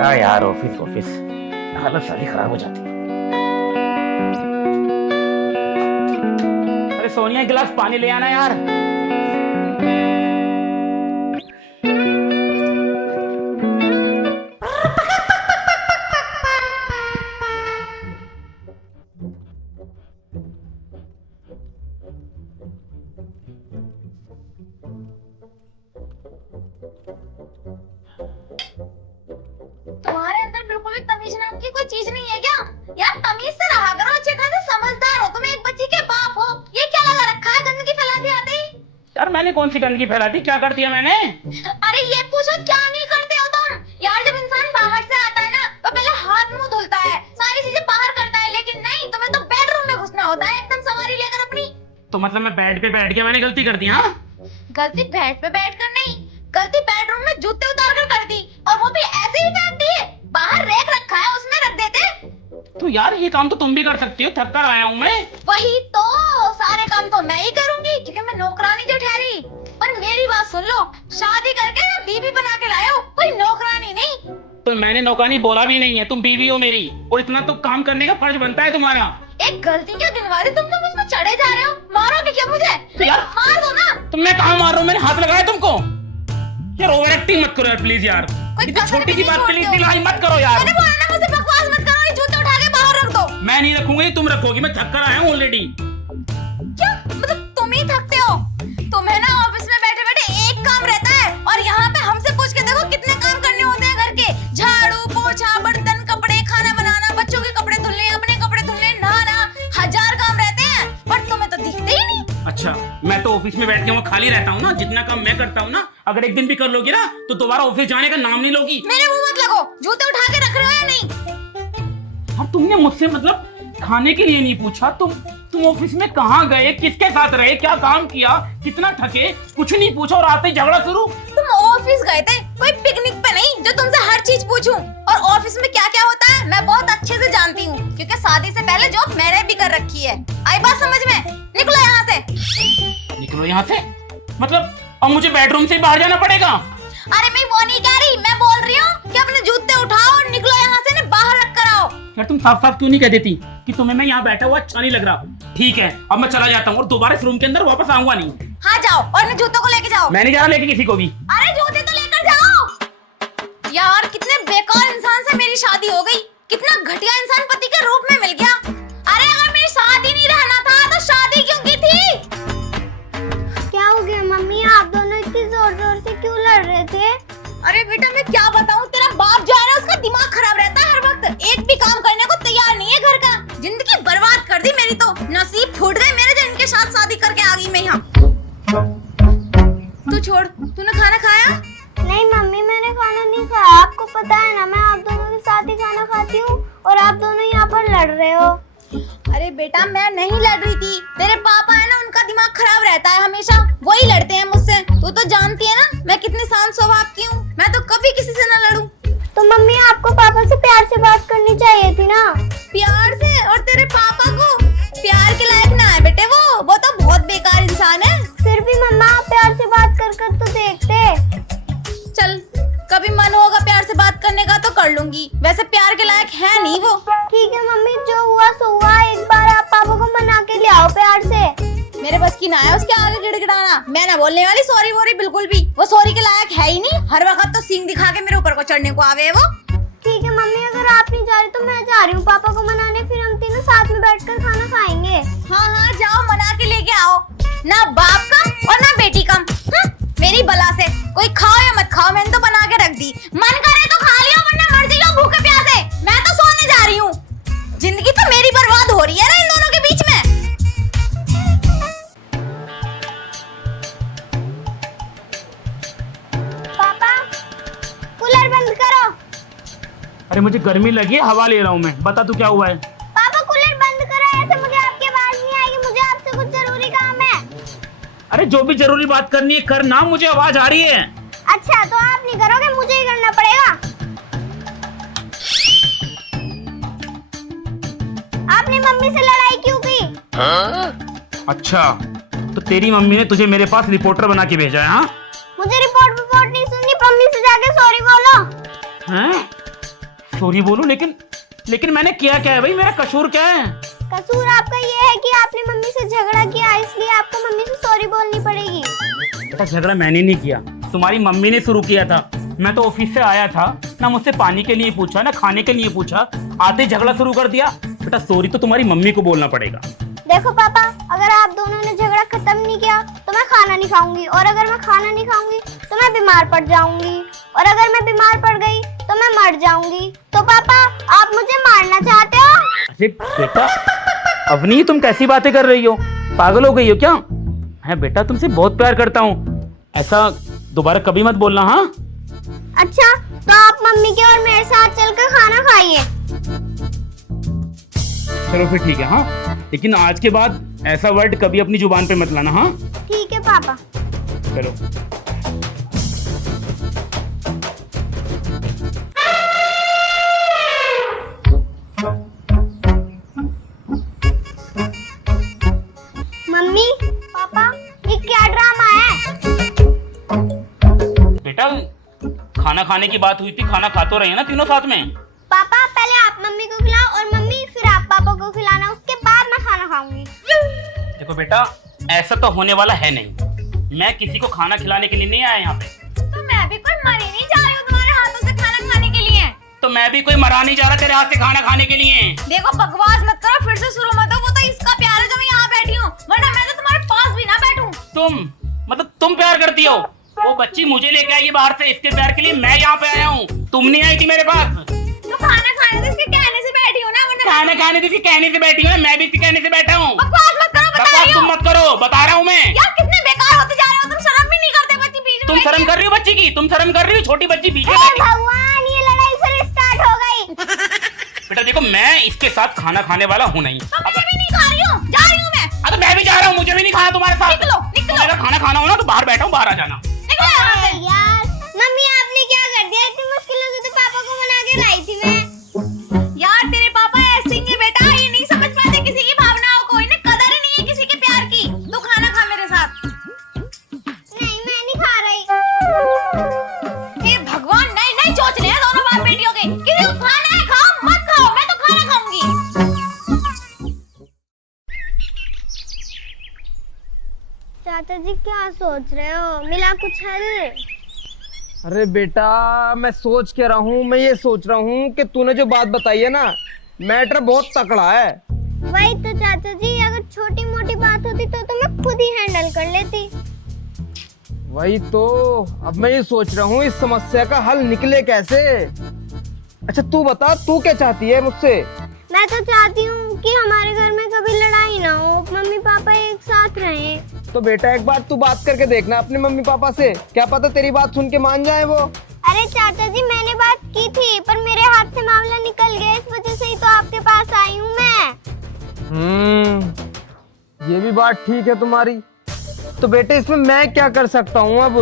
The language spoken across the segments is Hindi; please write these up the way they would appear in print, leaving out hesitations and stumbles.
क्या यार, ऑफिस ऑफिस हालत सारी खराब हो जाती है। अरे सोनिया, एक गिलास पानी ले आना यार। तुम्हारे अंदर बिल्कुल भी तमीज नाम की कोई चीज नहीं है क्या? यार तमीज से रहा करो, अच्छे खासे समझदार हो, तुम एक बच्ची के बाप हो। ये क्या लगा रखा है, गंदगी फैला दी आते ही। यार मैंने कौन सी गंदगी फैला दी, क्या कर दिया मैंने? अरे ये पूछो क्या नहीं करते हो तुम? यार जब इंसान बाहर से आता है ना तो पहले हाथ मुंह धुलता है, सारी चीजें बाहर करता है, लेकिन नहीं, तुम्हें तो बेडरूम में घुसना होता है एकदम सवारी लेकर अपनी। तो मतलब मैं बेड पे बैठ के मैंने गलती कर दी? हाँ, गलती बेड पे बैठकर नहीं, गलती बेडरूम में जूते उतार कर कर दी, और वो भी ऐसे ही फेंक दिए। बाहर रैक रखा है उसमें रख देते। तो यार ये काम तो तुम भी कर सकती हो, थक कर आया हूँ मैं। वही तो, सारे काम तो मैं ही करूंगी क्योंकि मैं नौकरानी जो ठहरी। पर मेरी बात सुन लो, शादी करके ना बीवी बना के लाए हो, कोई नौकरानी नहीं। तो मैंने नौकरानी बोला भी नहीं है, तुम बीवी हो मेरी, और इतना तो काम करने का फर्ज बनता है तुम्हारा। एक गलती क्या गिनवा रहे, तुम तो मुझ पर चढ़े जा रहे हो। मारोगे क्या मुझे? तो यार मार दो ना। तुमने कहाँ मार रहा हूँ, मैंने हाथ लगाया तुमको? यार ओवर एक्टिंग मत करो यार प्लीज यार, कोई इतनी कसर छोटी सी भी बात नहीं के लिए छोड़ते इतनी हो। लड़ाई मत करो यार। मैंने बोला ना, मुझसे बकवास मत करो, ये जूते उठा के बाहर रख दो। मैं नहीं रखूंगा, ये तुम रखोगी, मैं थक कर आया हूँ ऑलरेडी। क्या मतलब तुम ही थकते हो? तुम्हें ना ऑफिस में बैठे बैठे एक काम रहता है, और यहाँ पे हमसे पूछ के देखो कितने काम करने होते हैं घर के। झाड़ू पोछा, बर्तन, कपड़े, खाना बनाना, बच्चों के कपड़े धुलने, अपने कपड़े धुलने, नहाना, हजार काम रहते हैं, पर तुम्हें तो दिखते ही नहीं। अच्छा, मैं तो ऑफिस में बैठ के वहाँ खाली रहता हूँ ना, जितना काम मैं करता हूँ ना, अगर एक दिन भी कर लोगी ना तो दोबारा ऑफिस जाने का नाम नहीं लोगी। मेरे मुंह मत लगो, जूते उठा के रख रहे हो या नहीं? और तुमने मुझसे मतलब खाने के लिए नहीं पूछा, तुम ऑफिस में कहाँ गए, किसके साथ रहे, क्या काम किया, कितना थके, कुछ नहीं पूछा और आते ही झगड़ा शुरू। तुम ऑफिस गए थे, कोई पिकनिक पे नहीं जो तुमसे हर चीज पूछूं। और ऑफिस में क्या क्या होता है मैं बहुत अच्छे से जानती हूँ, क्योंकि शादी से पहले जॉब मैंने भी कर रखी है। आई बात समझ में? निकलो यहाँ से। निकलो यहाँ से मतलब अब मुझे बेडरूम से बाहर जाना पड़ेगा? अरे मैं वो नहीं कह रही, मैं बोल रही हूँ कि अपने जूते उठाओ और निकलो यहाँ से, ना बाहर रख कर आओ। यार तुम साफ साफ क्यों नहीं कह देती कि तुम्हें मैं यहाँ बैठा हुआ अच्छा नहीं लग रहा? ठीक है, अब मैं चला जाता हूँ और दोबारा इस रूम के अंदर वापस आऊंगा नहीं। हाँ जाओ, और अपने जूतों को लेके जाओ। मैं नहीं जा रहा लेके किसी को भी। अरे जूते तो लेकर जाओ। यार कितने बेकार इंसान से मेरी शादी हो गई, कितना घटिया इंसान पति के रूप में मिल गया। अरे अगर मेरी शादी नहीं रहना था तो शादी क्यों की थी? क्या हो गया मम्मी, आप दोनों इतनी जोर जोर से क्यों लड़ रहे थे? अरे बेटा मैं क्या बताऊं, तेरा बाप जो है ना उसका दिमाग खराब रहता है हर वक्त, एक भी काम करने को तैयार नहीं है घर का। जिंदगी बर्बाद कर दी मेरी, तो नसीब फूट गए मेरे जो इनके साथ शादी करके आ गई मैं यहाँ। तू छोड़, तूने खाना खाया? नहीं मम्मी, मैंने खाना नहीं खाया। आपको पता है ना मैं आप दोनों के साथ ही खाना खाती हूँ, और आप दोनों यहाँ पर लड़ रहे हो। अरे बेटा मैं नहीं लड़ रही थी, तेरे पापा है ना उनका दिमाग खराब रहता है हमेशा, वही लड़ते हैं मुझसे। तू तो जानती है ना मैं कितनी शांत स्वभाव की हूँ, मैं तो कभी किसी से ना लड़ूं। तो मम्मी आपको पापा से प्यार से बात करनी चाहिए थी ना। प्यार से? और तेरे पापा को प्यार के लायक ना है बेटे, वो तो बहुत बेकार इंसान है। फिर भी मम्मा आप प्यार से बात कर कर तो देखते। चल कभी मन होगा प्यार से बात करने का तो कर लूंगी, वैसे प्यार के लायक है नहीं वो। ठीक है मम्मी, जो हुआ सो हुआ। एक बार आप पापा को मना के ले आओ प्यार से। मेरे बस की ना है उसके आगे गिड़गिड़ाना, मैं ना बोलने वाली सॉरी वॉरी बिल्कुल भी, वो सॉरी के लायक है ही नहीं, हर वक्त तो सींग दिखा के मेरे ऊपर को चढ़ने को आवे है वो। ठीक है मम्मी, अगर आप नहीं जा रही तो मैं जा रही हूँ पापा को मनाने, फिर हम तीनों साथ में बैठकर खाना खाएंगे। हाँ हाँ जाओ, मना के लेके आओ, ना बाप कम और ना बेटी कम। मेरी बला से कोई खाओ या मत खाओ, मैंने तो बना के रख दी, मन करे तो खा लियो वरना मर जाइयो भूखे प्यासे। मैं तो सोने जा रही हूँ, जिंदगी तो मेरी बर्बाद हो रही है ना इन दोनों के बीच में। पापा कूलर बंद करो। अरे मुझे गर्मी लगी है, हवा ले रहा हूँ मैं, बता तू क्या हुआ है? पापा कूलर बंद करो, ऐसे मुझे आपकी आवाज नहीं आएगी, मुझे आपसे कुछ जरूरी काम है। अरे जो भी जरूरी बात करनी है कर ना, मुझे आवाज आ रही है। अच्छा तो आप नहीं करोगे, मुझे ही करना पड़ेगा। आपने मम्मी से लड़ाई क्यों की? अच्छा तो तेरी मम्मी ने तुझे मेरे पास रिपोर्टर बना के भेजा है? हाँ, मुझे रिपोर्ट नहीं सुननी, मम्मी से जाके सॉरी बोलो। हैं? सॉरी बोलूं, लेकिन मैंने किया क्या है भाई? मेरा कसूर क्या है? कसूर आपका ये है कि आपने मम्मी से झगड़ा किया, इसलिए आपको मम्मी से सॉरी बोलनी पड़ेगी। बेटा झगड़ा मैंने नहीं किया, तुम्हारी मम्मी ने शुरू किया था। मैं तो ऑफिस से आया था, ना मुझसे पानी के लिए पूछा ना खाने के लिए पूछा, आते ही झगड़ा शुरू कर दिया। बेटा सॉरी तो तुम्हारी मम्मी को बोलना पड़ेगा। देखो पापा, अगर आप दोनों ने झगड़ा खत्म नहीं किया तो मैं खाना नहीं खाऊंगी, और अगर मैं खाना नहीं खाऊंगी तो मैं बीमार पड़ जाऊंगी, और अगर मैं बीमार पड़ गई तो मैं मर जाऊंगी। तो पापा आप मुझे मारना चाहते हो? अरे बेटा अवनी, तुम कैसी बातें कर रही हो? पागल हो गई हो क्या? मैं बेटा तुमसे बहुत प्यार करता हूँ, ऐसा दोबारा कभी मत बोलना। हाँ अच्छा, तो आप मम्मी के और मेरे साथ चलकर खाना खाइए। चलो फिर ठीक है। हाँ लेकिन आज के बाद ऐसा वर्ड कभी अपनी जुबान पे मत लाना। हाँ ठीक है पापा। चलो। मम्मी पापा, ये क्या ड्रामा है? बेटा खाना खाने की बात हुई थी, खाना खा तो रहे हैं ना तीनों साथ में। पापा पहले आप मम्मी को खिलाओ और मम्मी फिर आप पापा को खिलाना, उसके बाद मैं खाना खाऊंगी। देखो बेटा ऐसा तो होने वाला है नहीं, मैं किसी को खाना खिलाने के लिए नहीं आया यहाँ पे। तो मैं भी कोई मरी नहीं जा रही हूँ तुम्हारे हाथों से खाना खाने के लिए। तो मैं भी कोई मरा नहीं जा रहा तेरे हाथ से खाना खाने के लिए। देखो बकवास मत करो, फिर से शुरू मत हो। वो तो इसका प्यार है जो मैं यहाँ बैठी हूँ, वरना मैं तो तुम्हारे पास भी ना बैठूं। तुम प्यार करती हो? वो बच्ची मुझे लेके आई है बाहर से, इसके प्यार के लिए मैं यहाँ पे आया हूँ, तुम नहीं आई थी मेरे पास। तो खाना खाने से इसके कहने से बैठी हूँ ना, वरना खाना खाने से इसके कहने से बैठी हूँ, मैं भी इसके कहने से बैठा हूँ। बकवास मत करो, बता रही तुम हूँ। मत करो, बता रहा हूँ मैं। यार कितने बेकार होते जा रहे हो, तुम शर्म भी नहीं करते बच्ची बीच में तुम बैठी शर्म है। कर रही हो बच्ची की? तुम शर्म कर रही हो? छोटी बच्ची बीच में हे बैठी। भगवान, ये लड़ाई फिर स्टार्ट हो गई। बेटा देखो मैं इसके साथ खाना खाने वाला हूँ नहीं। तो मैं भी नहीं खा रही हूँ, जा रही हूँ मैं। अगर मैं भी जा रहा हूँ, मुझे भी नहीं खाना तुम्हारे साथ। निकलो। अगर खाना खाना हो ना तो बाहर बैठा हूँ, बाहर आ जाना। निकलो यहाँ से। यार मम्मी आपने क्या कर दिया? इतनी मुश्किलों से तो पापा को मना के लाई थी मैं। यार तेरे पापा ऐसे ही है बेटा, ये नहीं समझ पाते किसी की भावनाओं को, इन्हें कदर ही नहीं है किसी के प्यार की। तू खाना खा मेरे साथ। नहीं मैं नहीं खा रही। हे भगवान, नहीं नहीं सोच रहे हैं दोनों बाप बेटियों के। किसी को खाना है खाओ, मत खाओ, मैं तो खाना खाऊंगी। चाचा जी क्या सोच रहे हो? मिला कुछ हल? अरे बेटा मैं सोच के रहा हूँ, मैं ये सोच रहा हूँ कि तूने जो बात बताई है ना, मैटर बहुत तकड़ा है। वही तो चाचा जी, अगर छोटी मोटी बात होती तो मैं खुद ही हैंडल कर लेती। वही तो, अब मैं ये सोच रहा हूँ इस समस्या का हल निकले कैसे। अच्छा तू बता, तू क्या चाहती है मुझसे? मैं तो चाहती हूँ कि हमारे घर में कभी लड़ाई ना हो, मम्मी पापा एक साथ रहें। तो बेटा एक बार तू बात करके देखना अपने मम्मी पापा से, क्या पता तेरी बात सुन के मान जाए वो। अरे चाचा जी मैंने बात की थी, पर मेरे हाथ से मामला निकल गया, इस वजह से ही तो आपके पास आई हूँ मैं। ये भी बात ठीक है तुम्हारी। तो बेटे इसमें मैं क्या कर सकता हूँ अब?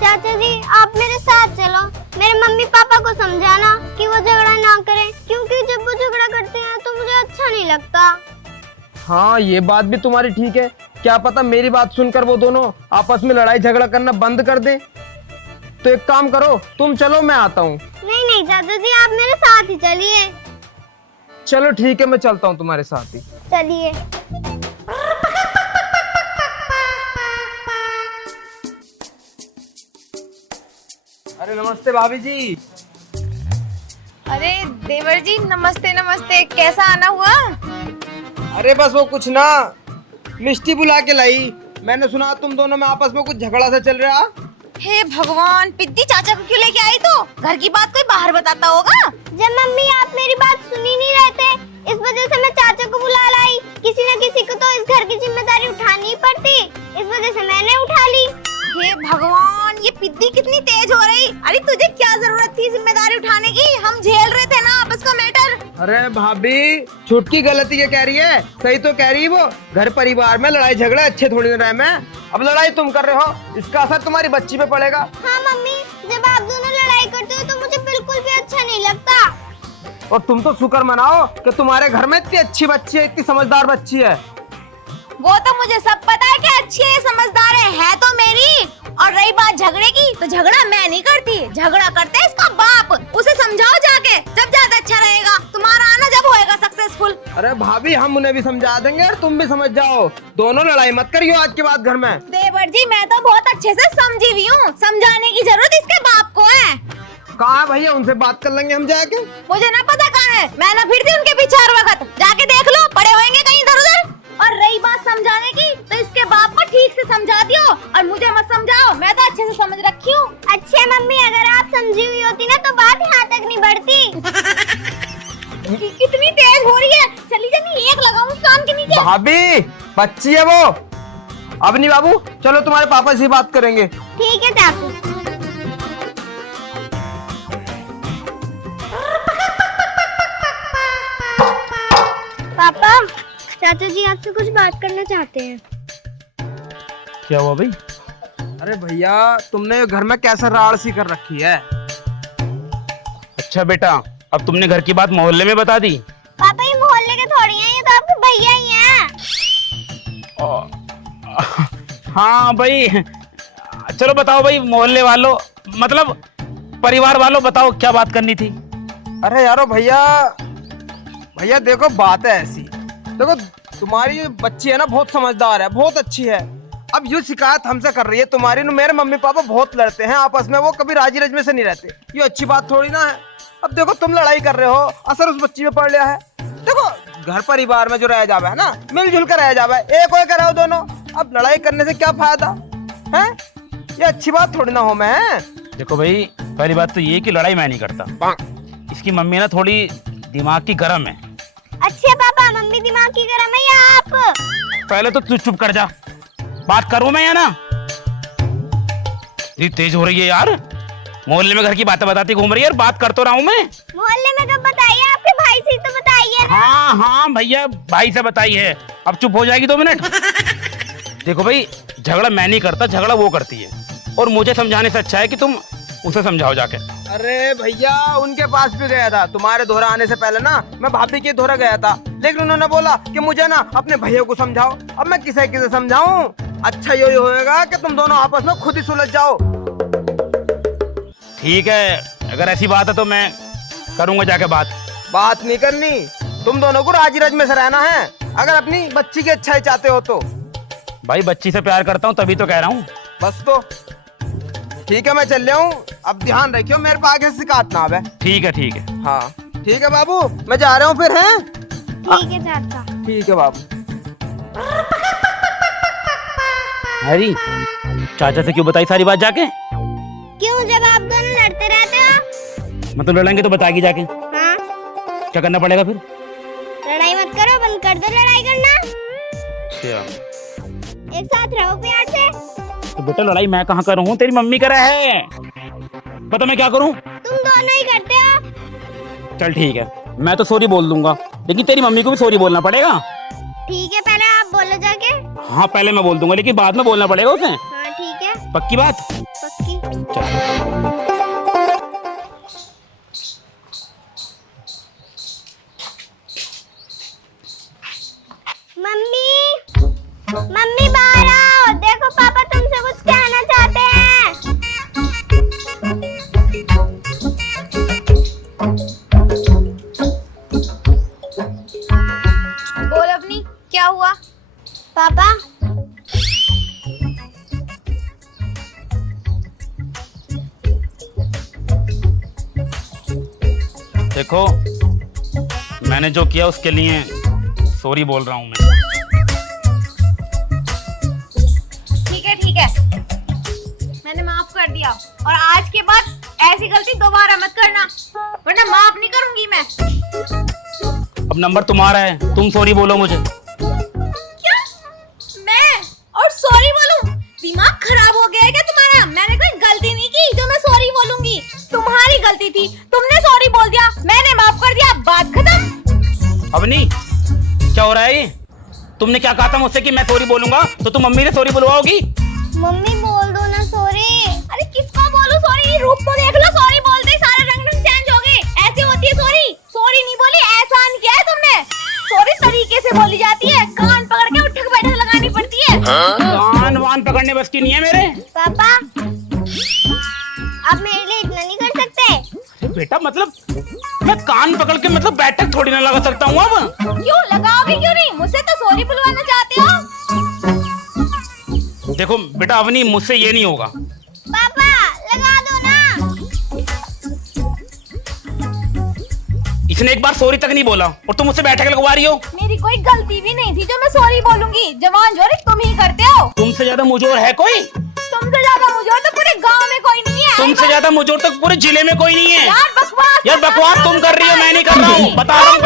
चाचा जी आप मेरे साथ चलो, मेरे मम्मी पापा को समझाना कि वो झगड़ा ना करें, क्योंकि जब वो झगड़ा करते हैं तो मुझे अच्छा नहीं लगता। हाँ ये बात भी तुम्हारी ठीक है, क्या पता मेरी बात सुनकर वो दोनों आपस में लड़ाई झगड़ा करना बंद कर दें। तो एक काम करो, तुम चलो मैं आता हूँ। नहीं नहीं चाचा जी आप मेरे साथ ही चलिए। चलो ठीक है, मैं चलता हूँ तुम्हारे साथ ही। चलिए। अरे नमस्ते भाभी जी। अरे देवर जी नमस्ते नमस्ते, कैसा आना हुआ? अरे बस वो कुछ ना, मिष्टी बुला के लाई, मैंने सुना तुम दोनों में आपस में कुछ झगड़ा सा चल रहा। हे भगवान, पिद्दी चाचा को क्यों लेके आई? तो घर की बात कोई बाहर बताता होगा। जब मम्मी आप मेरी बात सुन ही नहीं रहे थे, इस वजह से मैं चाचा को बुला लाई। किसी न किसी को तो इस घर की जिम्मेदारी उठानी ही पड़ती, इस वजह से मैंने उठा ली। हे भगवान, ये पिद्दी कितनी तेज हो रही। अरे तुझे क्या जरूरत थी जिम्मेदारी उठाने की? हम झेल रहे थे ना आपस का मैटर। अरे भाभी छुटकी गलती क्या कह रही है, सही तो कह रही है वो। घर परिवार में लड़ाई झगड़े अच्छे थोड़ी ना रहे। मैं अब लड़ाई तुम कर रहे हो, इसका असर तुम्हारी बच्ची पे पड़ेगा। हाँ मम्मी, जब आप दोनों लड़ाई करते हो तो मुझे बिल्कुल भी अच्छा नहीं लगता। और तुम तो शुक्र मनाओ कि तुम्हारे घर में इतनी अच्छी बच्ची है, इतनी समझदार बच्ची है। वो तो मुझे सब पता है कि अच्छी है, समझदार है तो मेरी। और रही बात झगड़े की, तो झगड़ा मैं नहीं करती, झगड़ा करते इसका बाप। उसे समझाओ जाके, जब ज्यादा भाभी हम उन्हें भी समझा देंगे और तुम भी समझ जाओ। दोनों लड़ाई मत करियो आज के बाद घर में। देवर जी मैं तो बहुत अच्छे से समझी हुई हूँ, समझाने की जरूरत इसके बाप को है। कहाँ है भैया, उनसे बात कर लेंगे हम जाके। मुझे ना पता कहाँ है, मैं ना फिरती उनके पीछे हर वक्त, जाके देख लो पड़े होंगे कहीं इधर उधर। और रही बात समझाने की तो इसके बाप को ठीक से समझा दियो और मुझे मत समझाओ, मैं तो अच्छे से समझ रखी हूँ। अच्छा मम्मी, अगर आप समझी हुई होती ना तो बात यहाँ तक नहीं बढ़ती। कितनी तेज हो रही है, चली जानी एक लगाऊं कान के नीचे। भाभी बच्ची है वो। अवनी बाबू चलो तुम्हारे पापा से बात करेंगे। ठीक है चाचू। पापा, चाचा जी आपसे कुछ बात करना चाहते हैं। क्या हुआ भाई? अरे भैया तुमने घर में कैसा राड़ सी कर रखी है। अच्छा बेटा, अब तुमने घर की बात मोहल्ले में बता दी? पापा ये मोहल्ले के थोड़ी हैं, ये तो आपके भैया ही हैं। हाँ भाई, चलो बताओ भाई मोहल्ले वालों, मतलब परिवार वालों, बताओ क्या बात करनी थी? अरे यारो भैया, भैया देखो बात है ऐसी, देखो तुम्हारी बच्ची है ना बहुत समझदार है, बहुत अच्छी है। अब यूँ शिकायत हमसे कर रही है तुम्हारी, मेरे मम्मी पापा बहुत लड़ते हैं आपस में, वो कभी राजी रजमे से नहीं रहते, ये अच्छी बात थोड़ी ना है। अब देखो तुम लड़ाई कर रहे हो, असर उस बच्ची में पड़ लिया है। देखो घर परिवार में जो रह जावे है ना, मिलजुल कर रह जावे, एक हो कर रहो दोनों। अब लड़ाई करने से क्या फायदा है, ये अच्छी बात थोड़ी ना हो। मैं देखो भाई, पहली बात तो ये कि लड़ाई मैं नहीं करता, इसकी मम्मी ना थोड़ी दिमाग की गरम है। अच्छा पापा, मम्मी दिमाग की गरम है या आप? पहले तो तू चुप कर जा, बात करूं मैं या ना? इतनी तेज हो रही है यार, मोहल्ले में घर की बातें बताती घूम रही है और बात कर तो रहा हूं मैं। मोहल्ले में कब बताइए, आपके भाई से ही तो बताइए ना। हाँ हाँ भैया, भाई से बताई है। अब चुप हो जाएगी 2 मिनट? देखो भाई, झगड़ा मैं नहीं करता, झगड़ा वो करती है, और मुझे समझाने से अच्छा है कि तुम उसे समझाओ जाके। अरे भैया उनके पास भी गया था, तुम्हारे धोरा आने से पहले ना मैं भाभी के धोरा गया था, लेकिन उन्होंने बोला कि मुझे ना अपने भैया को समझाओ। अब मैं किसे किसे समझाऊं? अच्छा यही होएगा कि तुम दोनों आपस में खुद ही सुलझ जाओ। ठीक है, अगर ऐसी बात है तो मैं करूंगा जाके बात नहीं करनी, तुम दोनों को राजी रज में से रहना है, अगर अपनी बच्ची की अच्छाई चाहते हो तो। भाई बच्ची से प्यार करता हूँ तभी तो कह रहा हूँ। बस तो ठीक है, मैं चल रहा हूँ, अब ध्यान रखियो मेरे पे आगे से काट ना आवे। ठीक है ठीक है। हाँ ठीक है बाबू, मैं जा रहा हूँ फिर। हैं ठीक है चाचा। ठीक है बाबू। अरे चाचा से क्यों बताई सारी बात जाके? क्यों, जब आप दोनों लड़ते रहते हो? मतलब लड़ेंगे तो बताएगी जाके? हाँ। क्या करना पड़ेगा फिर? लड़ाई मत करो, बंद कर दो लड़ाई करना, अच्छा, एक साथ रहो प्यार से। तो बेटा लड़ाई मैं कहाँ करूँ, तेरी मम्मी कर है, बता मैं क्या करूँ? तुम दोनों ही करते हो। चल ठीक है, मैं तो सॉरी बोल दूंगा, लेकिन तेरी मम्मी को भी सॉरी बोलना पड़ेगा। ठीक है, पहले आप बोलो जाके। हाँ पहले मैं बोल दूंगा, लेकिन बाद में बोलना पड़ेगा उसे। हाँ ठीक है, पक्की बात? पक्की। मम्मी, मम्मी बाहर आओ, देखो पापा तुमसे कुछ कहना चाहते हैं। बोल अपनी, क्या हुआ? पापा, देखो मैंने जो किया उसके लिए सॉरी बोल रहा हूँ मैं। ठीक है, मैंने माफ कर दिया, और आज के बाद ऐसी गलती दोबारा मत करना, वरना माफ नहीं करूंगी मैं। अब नंबर तुम्हारा है, तुम सॉरी बोलो मुझे। क्या? मैं और सॉरी बोलूं? दिमाग खराब हो गया है क्या तुम्हारा? मैंने कोई गलती नहीं की जो मैं सॉरी बोलूंगी, तुम्हारी गलती थी, तुमने सॉरी बोल दिया, मैंने माफ कर दिया, बात खत्म। अब नहीं, क्या हो रहा है ये? तुमने क्या कहा था मुझसे कि मैं सॉरी बोलूंगा, तो तुम मम्मी से सॉरी बुलवाओगी? मम्मी बोल दो ना सॉरी। अरे किसको बोलूं सॉरी? रूप तो देख लो, सॉरी बोलते ही सारे रंग चेंज हो गए। ऐसे होती है सॉरी? सॉरी नहीं बोली, एहसान किया है तुमने। सॉरी तरीके से बोली जाती है, कान पकड़ के उठक बैठक लगानी पड़ती है। कान वान पकड़ने बस की नहीं है मेरे। पापा, आप मेरे लिए इतना नहीं कर सकते? बेटा मतलब मैं कान पकड़ के मतलब बैठक थोड़ी ना लगा सकता हूँ अब। क्यों लगाओगे, क्यों नहीं? मुझसे तो सॉरी बुलवाना चाहते हो? देखो बेटा अवनी, मुझसे ये नहीं होगा। पापा लगा दो ना। इसने एक बार सॉरी तक नहीं बोला और तुम मुझसे बैठक लगवा रही हो। मेरी कोई गलती भी नहीं थी जो मैं सॉरी बोलूंगी। जवान जोरी तुम ही करते हो। तुमसे ज्यादा मुजोर है कोई? तुमसे ज्यादा मुझे तो पूरे गांव में कोई नहीं है। तुमसे ज्यादा मुजोर तो पूरे जिले में कोई नहीं है। यार बकवास यार बकवास तुम कर रही हो, मैं नहीं कर रहा हूँ, बता रहा हूँ।